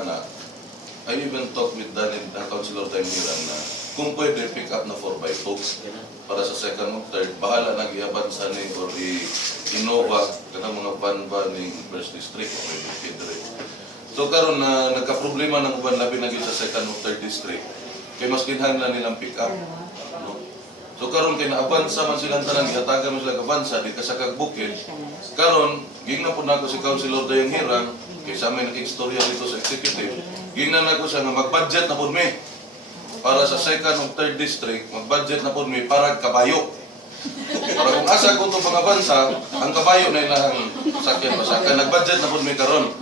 ana, I even talked with Daniel, Councilor Taimiran na kung pwede pick up na 4x2 para sa second o third, bahala nang i-abansa ni or i-innova kanang mga van ni First District o may Bukidre. So karon na nagka-problema ng uban labi na gyud sa second o third district, kay mas kinahanglan nilang pick up. No? So karon kay naabansa man silang tanan, gihatagan man sila kabansa di ka sa kagbukid. Karon gingnan po nako si Councilor Dayang Hirang kay sa may nag-istorya dito sa executive. Gingnan nako siya nga mag-budget na pud mi para sa second o third district, mag-budget na pud mi para kabayo. Para kung asa ko itong mga bansa, ang kabayo na ilang sakyan pasaka, nag-budget na pud mi karon.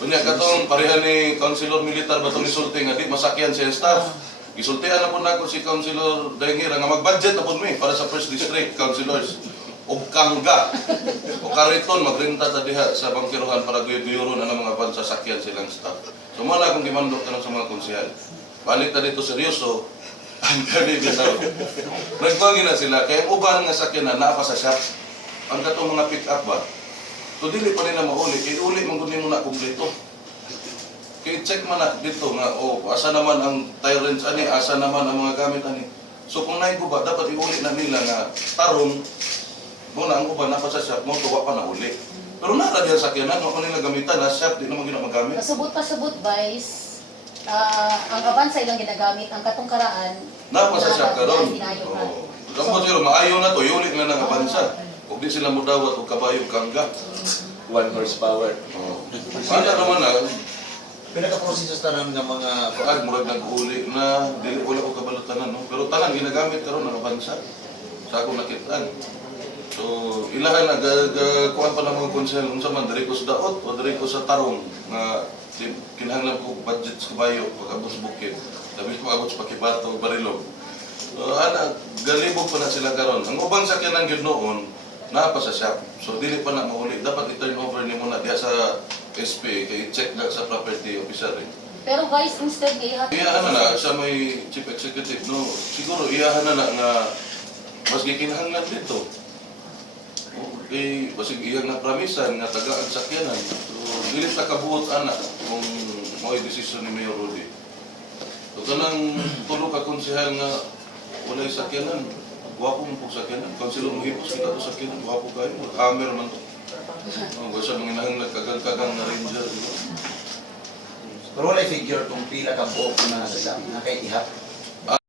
Kunya katong pareha ni Councilor Militar batong isulti nga di masakyan siya staff. Gisultian na po nako si Councilor Dayang Hirang nga mag-budget na po mi para sa first district councilors. O kangga o kariton magrenta ta diha sa bangkiruhan para guyod-guyuron ang mga bansa sakyan silang staff. So mo na akong gimandok tanong sa mga konsehal. Balik ta dito seryoso. Ang gani dito. Nagbangi na sila kay uban nga sakyan na napa sa shop. Ang katong mga pick up ba. So dili pa nila mauli, kaya uli man kunin mo na kumpleto. Kaya check man na dito nga, asa naman ang tyrants ani, asa naman ang mga gamit ani. So kung naiguba, dapat iuli na nila nga tarong, muna ang uban na pa sa shop, mo tuwa pa na uli. Pero nara diyan sakyanan, mo nila gamitan na shop, di naman ginamagamit. Pasubot, guys. Ang avansa ilang ginagamit, ang katungkaraan, Napa sa shop karon. Kamu sila maayo na to, iuli na ng abansa. Huwag di sila mudawat o kabayong kangga. 1 horsepower. Ano naman na, Pinaka-proseso sa tanan ng mga pag murag nag-uli na, dili wala ko kabalutanan, no? Pero tanan ginagamit karon ng bansa sa akong nakitaan. So, ilahan na, kuhaan pa ng mga konsel, kung sa man, dari ko sa daot o dari ko sa tarong, nga kinahanglan ko budget sa kabayo, pag-abot sa bukid, sabi ko abot sa Pakibato, Barilog. So, galibog pa na sila karon. Ang ubang sakyanan yun noon, napa sa shop. So, dili pa na mauli. Dapat i-turn over ni muna diya sa SP, kay check na sa property officer. pero guys, instead Iyahan na sa may chief executive, no? Siguro iyahan na nga mas gikinahanglan dito. Okay, basig iyang na pramisan nga tagaan sakyanan. So, dili ta kabuot ana kung mo'y desisyon ni Mayor Rudy. So, kanang tulo ka konsehal nga walay sakyanan. Wapo mo po sakyanan. Councilor Muhipos, kita to sakyanan. Wapo kayo. Hammer man to. Basta mga inahang nagkagang-kagang na ranger. pero wala figure kung pila ka buok na sila na kay ihap.